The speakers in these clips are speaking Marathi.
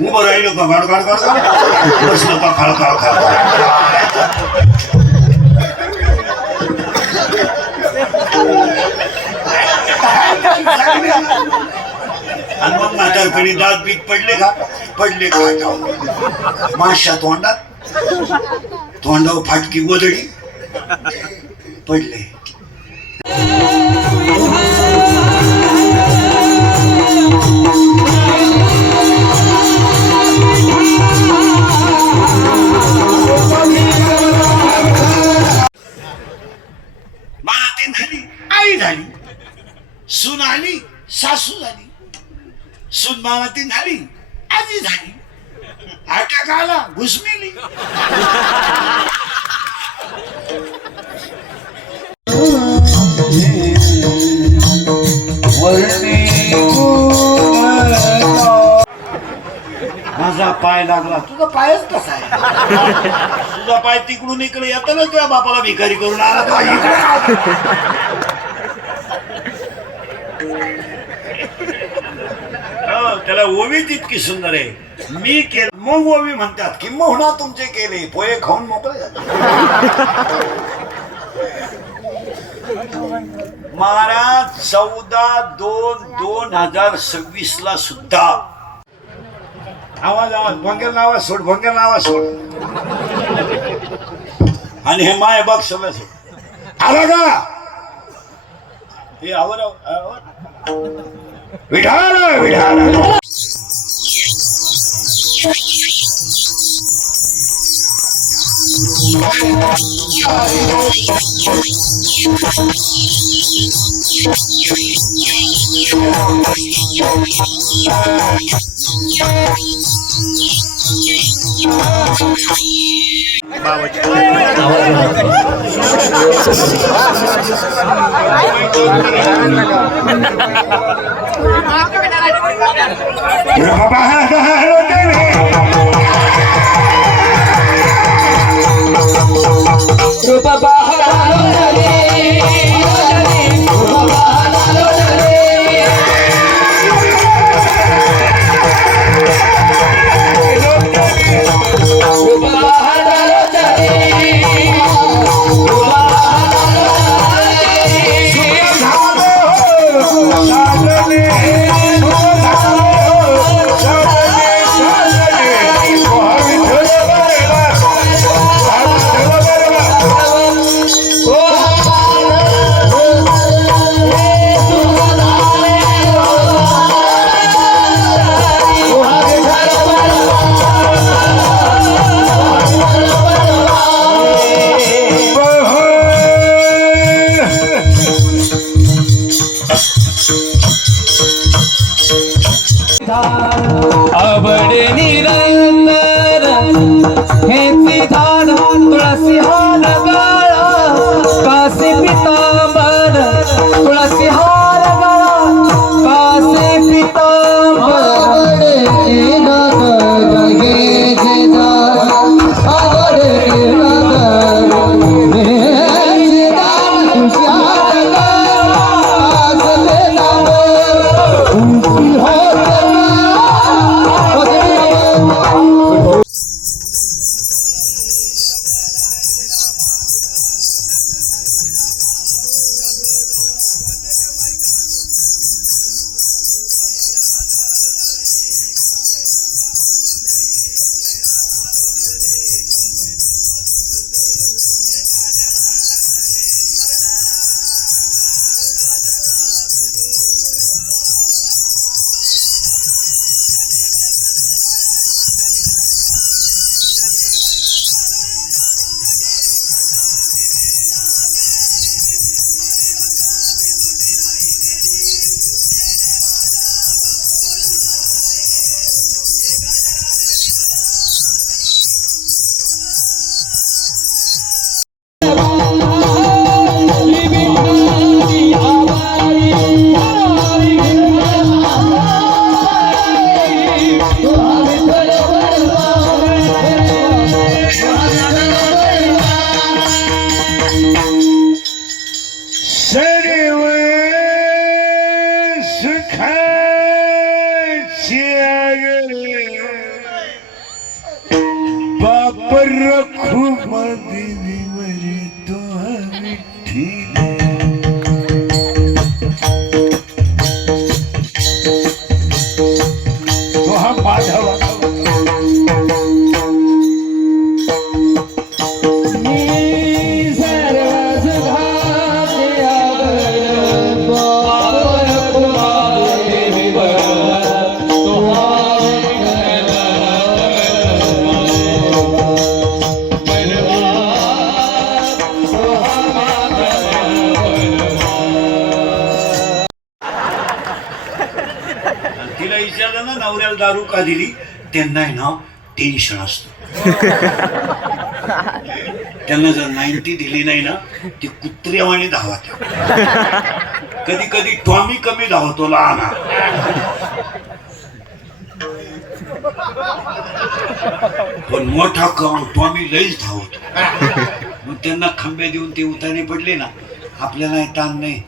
उभं राहिलो का गाड गाड गाड बसलो का खाळ खाळ खाळ आणि मग म्हातारपणी दात बीत पडले का माश्या तोंडात तोंडावर फाटकी गोदडी पडले. माती झाली, आई झाली, सून आली, सासू झाली, सून मामाती झाली, आजी झाली, अटॅक आला, घुसमेली. माझा पाय लागला, तुझा पायच कसा आहे? तुझा पाय तिकडून इकडे येतो ना, तुझ्या बापाला भिकारी करून आला तो इकडे. त्याला ओवी तितकी सुंदर आहे. मी केलं मग ओवी म्हणतात की मोहना तुमचे केले, पोहे खाऊन मोकळे झाले. महाराज 14/2/2026 ला सुद्धा आवाज भंगेल नावा सोड, भंगेल नावा सोड. आणि हे माय बघ सगळं सोड आला का हे आवर विठाल विठाल. आवड निरंतर हेची झाड तुळसी हार गळा कासे पितांबर तुळसी हार गळा कासे पितांबर बापर रखू देवी मरी तो मिठी तो हा माधव तिला विचारलं ना नवऱ्याला दारू का दिली त्यांना आहे ना टेन्शन असतं त्यांना जर 90 दिली नाही ना ती कुत्र्यावाणी धावत कधी कधी टॉमी कमी धावतो लहान पण मोठा टॉमी लईच धावतो मग त्यांना खंबे देऊन ते उताने पडले ना आपल्याला ताण नाही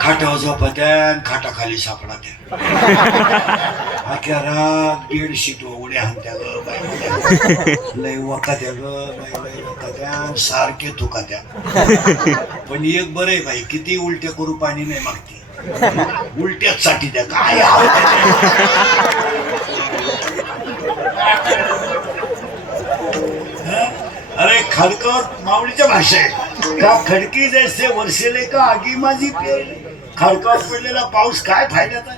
खाटावर झोपत्या खाटाखाली सापडा त्या अख्या रात बेडशीट उड्या हाणत्या ग बाई लय वकात्या ग बाई लय वकात्या सारखे थुकात्या पण एक बरं आहे बाई किती उलट्या करू पाणी नाही मागते उलट्याच साठी त्या काय अरे खडकर माऊलीच्या भाषा आहे का खडकी जैसे वर्षेले का आगी माझी पेरली खडकावर पडलेला पाऊस काय फायद्याचा